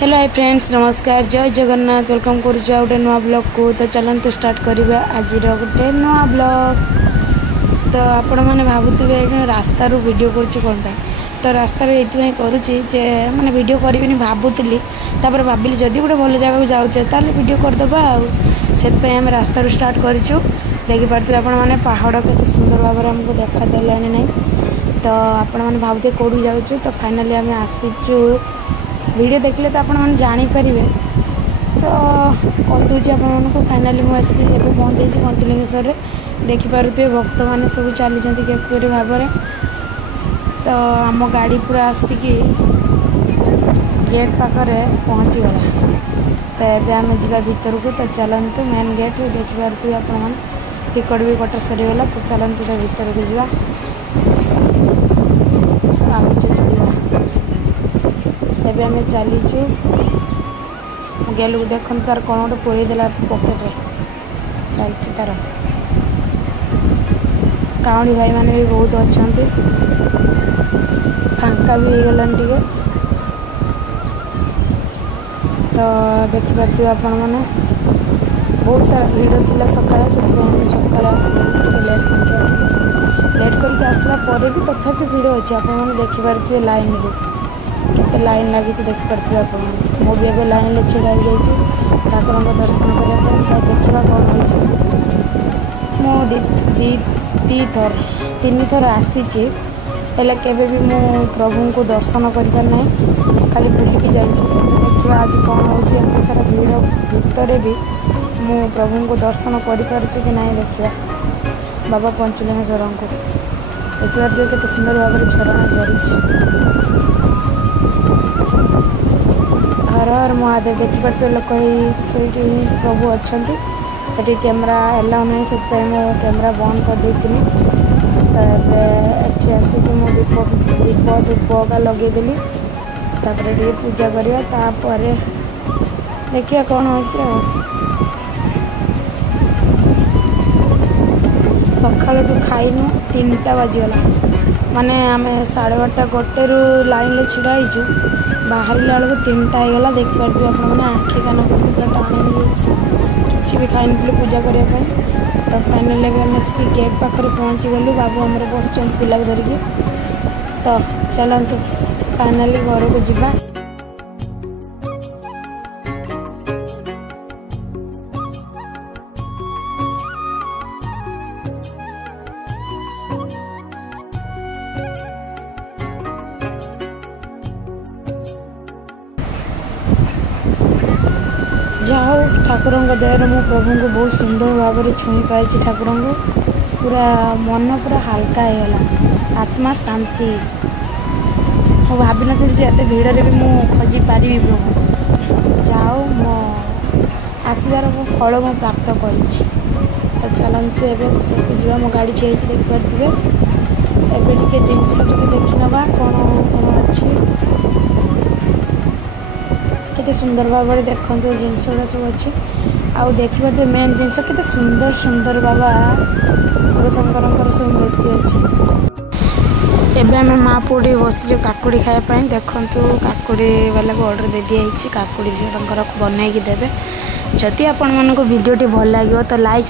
Hello hi friends नमस्कार जय Jagannath welcome कर गोटे नुआ ब्लॉग को। तो चलते स्टार्ट करिबा आज गोटे नुआ ब्लॉग। तो आपण मैंने भावुवे रास्ता वीडियो कर तो रास्ता ये करुचे मैंने वीडियो करी भावुली भाविली जदि गोटे भल जगह जाऊे ताल वीडियो करदे से आम रास्ता स्टार्ट करूँ। देखिपे आपण मैंने पहाड़ के सुंदर भाव में आमको देखा देला नहीं तो आपण मैंने भावुए कौटी जाऊँ। तो फाइनाली आम आसीचु वीडियो देखले तो आपण मैंने जानीपर तो कहीदे आपको फाइनाली मुझे पहुँचे पंचलिंगेश्वर देखिपे भक्त मैंने सब चली किपरि भाव में। तो आम गाड़ी पूरा आसिकी गेट पाखे पहुँचीगला। तो ये आम जा भर को तो चलतु मेन गेट देखिपे आप टिकट भी कटा सरीगला। तो चलतु तो भर को जा चढ़ा एवं आम चलीचु गेलू देख तार कौन गोटे पुरेदेला पकेट चलती तार काउंडी भाई मैंने भी बहुत अच्छा फांका भी हो गलान टे। तो देखिपे आपण मैंने बहुत सारा भिड़ थी सकाଳେ से सकाଳେ लेट करके आसला पर भी तथापि भिड़ अच्छे आप देखिपे लाइन रू केते लाइन लगी देखिपे आप मुझे लाइन छिड़ा ठाकुर दर्शन करने देखा कौन हो तीन थर आसी केवे भी मु प्रभु को दर्शन कर खाली बुलिकी जाइए। देखा आज कौन हो सारा भीड़ भितर भी मु प्रभु को दर्शन कर कि नहीं देखा बाबा पंचलिंगेश्वर को देखिए केते सुंदर भाव में झरणा झरी हर हर महादेव देखिपे लोक से प्रभु अच्छा से कैमेरा एलाउ नहीं से कैमेरा बंद कर देती। तो ये आसिक दीप धूप लगेदेली टे पूजा करवा देखिए कौन हो सका खाइनु 3टा बाजीगला माने आम 12:30 गोटे लाइन छिड़ाईचु बाहर बेलू 3टा होगा। देखिपे आपने आखि कान पूरा टाणी किसी भी खाई नी पूजा करने। तो फाइनाली आम गेट पाखे पहुँची गलु बाबू आमर बस पिला धरिकी। तो चलतु फाइनाली घर को जीवा। जाओ ठाकुर दया मो प्रभु को बहुत सुंदर भाव में छुई पाई ठाकुर को पूरा मन पूरा हल्का होगा आत्मा शांति। मु भाव नी एत भिड़ भी मुझे खोजी पारि प्रभु जाओ मो आसबार मो फल मु प्राप्त कर। तो चलते एवं जा मो गाड़ी ठिया देखिपे एवं टे जिनस देखी नवा कौन कौन अच्छी केते सुंदर भाव में देखो जिनस गुड़ा सब अच्छे आउ देखिए मेन जिनस के सुंदर सुंदर बाबा शिवशंकर सब मूर्ति अच्छे। एवं आम माँ पुटी बस काकुड़ी खायापी देखु काकुड़ी वाला को ऑर्डर दे दिखाई काकुड़ी से बनई देवे। जदि आपण मानक वीडियो भल लगे तो लाइक